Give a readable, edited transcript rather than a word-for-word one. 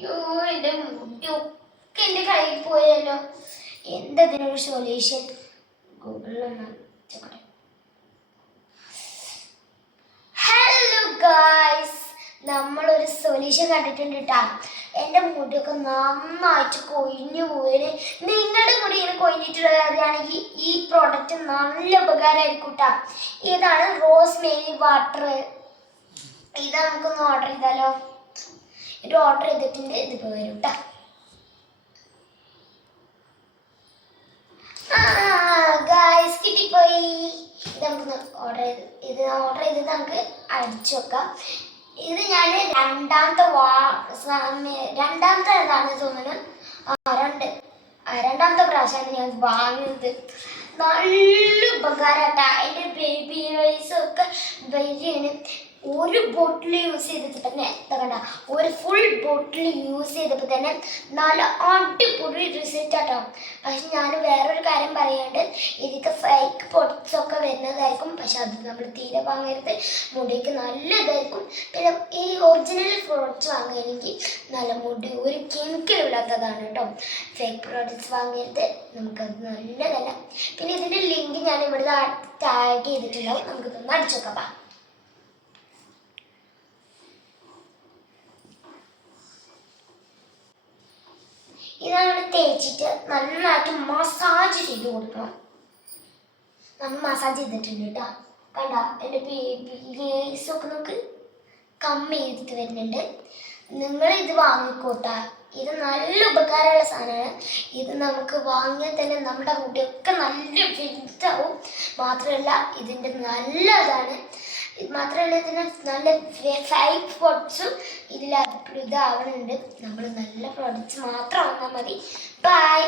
അയ്യോ എൻ്റെ മുടിയൊക്കെ എൻ്റെ കയ്യിൽ പോയല്ലോ. എന്തതിനൊരു സൊല്യൂഷൻ? ഗൂഗിളിലൊന്ന് ചോക്കട്ടെ. ഹലോ ഗായ്സ്, നമ്മളൊരു സൊല്യൂഷൻ കണ്ടിട്ടുണ്ട് കേട്ടാ. എൻ്റെ മുടിയൊക്കെ നന്നായിട്ട് കൊഴിഞ്ഞു പോയിന്. നിങ്ങളുടെ മുടി ഇങ്ങനെ കൊഴിഞ്ഞിട്ടുള്ളതാണെങ്കിൽ ഈ പ്രോഡക്റ്റ് നല്ല ഉപകാരമായിരിക്കും കേട്ടാ. ഇതാണ് റോസ്മേരി വാട്ടർ. ഇത് നമുക്കൊന്ന് ഓർഡർ ചെയ്താലോ? ഇത് ഓർഡർ ചെയ്തിട്ടുണ്ട്. ഇതിപ്പോൾ വരും കേട്ടാ. ഗായ്സ് കിട്ടിപ്പോയി. ഇത് നമുക്ക് ഓർഡർ ചെയ്ത് നമുക്ക് അടിച്ചു വെക്കാം. ഇത് ഞാൻ രണ്ടാമത്തെ ഇതാണ് തോന്നുന്നു. രണ്ടാമത്തെ പ്രാവശ്യമാണ് ഞാൻ വാങ്ങിയത്. നല്ല ഉപകാരട്ടാ. എൻ്റെ ബേബി റൈസൊക്കെ വരികയാണ്. ഒരു ബോട്ടിൽ യൂസ് ചെയ്തിട്ട് തന്നെ കണ്ട, ഒരു ഫുൾ ബോട്ടിൽ യൂസ് ചെയ്തപ്പോൾ തന്നെ നല്ല അടിപൊളി റിസൾട്ട് ആട്ടോ. പക്ഷെ ഞാൻ വേറൊരു കാര്യം പറയാണ്ട്, ഇതിക്ക് ഫേക്ക് പൊട്ട്സൊക്കെ വരുന്നതായിരിക്കും. പക്ഷെ അത് നമ്മൾ തീരെ വാങ്ങരുത്. മുടിക്ക് നല്ലതായിരിക്കും. പിന്നെ ഈ ഒറിജിനൽ പ്രോഡക്റ്റ്സ് വാങ്ങുകയാണെങ്കിൽ നല്ല മുടി ഒരു കെമിക്കൽ ഇല്ലാത്തതാണ് കേട്ടോ. ഫേക്ക് പ്രോഡക്റ്റ്സ് വാങ്ങരുത്. നമുക്കത് നല്ലതല്ല. പിന്നെ ഇതിൻ്റെ ലിങ്ക് ഞാൻ ഇവിടെ ടാഗ് ചെയ്തിട്ടുണ്ടാവും. നമുക്കിതൊന്ന് അടിച്ചു നോക്കാം. ഇതാണ് തേച്ചിട്ട് നന്നായിട്ട് മസാജ് ചെയ്ത് കൊടുക്കണം. നമ്മൾ മസാജ് ചെയ്തിട്ടുണ്ട് കേട്ടോ. കണ്ട, എൻ്റെ ബേബിസൊക്കെ നമുക്ക് കമ്മി ചെയ്തിട്ട് വരുന്നുണ്ട്. നിങ്ങൾ ഇത് വാങ്ങിക്കോട്ടാ. ഇത് നല്ല ഉപകാരമുള്ള സാധനമാണ്. ഇത് നമുക്ക് വാങ്ങിയാൽ തന്നെ നമ്മുടെ മുടിയൊക്കെ നല്ല ഫിറ്റാവും. മാത്രമല്ല ഇതിൻ്റെ നല്ലതാണ്. മാത്രമല്ല ഇതിന് നല്ല ഫേക്ക് സ്പോട്ട്സും ഇതാവണുണ്ട്. നമ്മൾ നല്ല പ്രോഡക്റ്റ്സ് മാത്രം വാങ്ങാൽ മതി. ബൈ.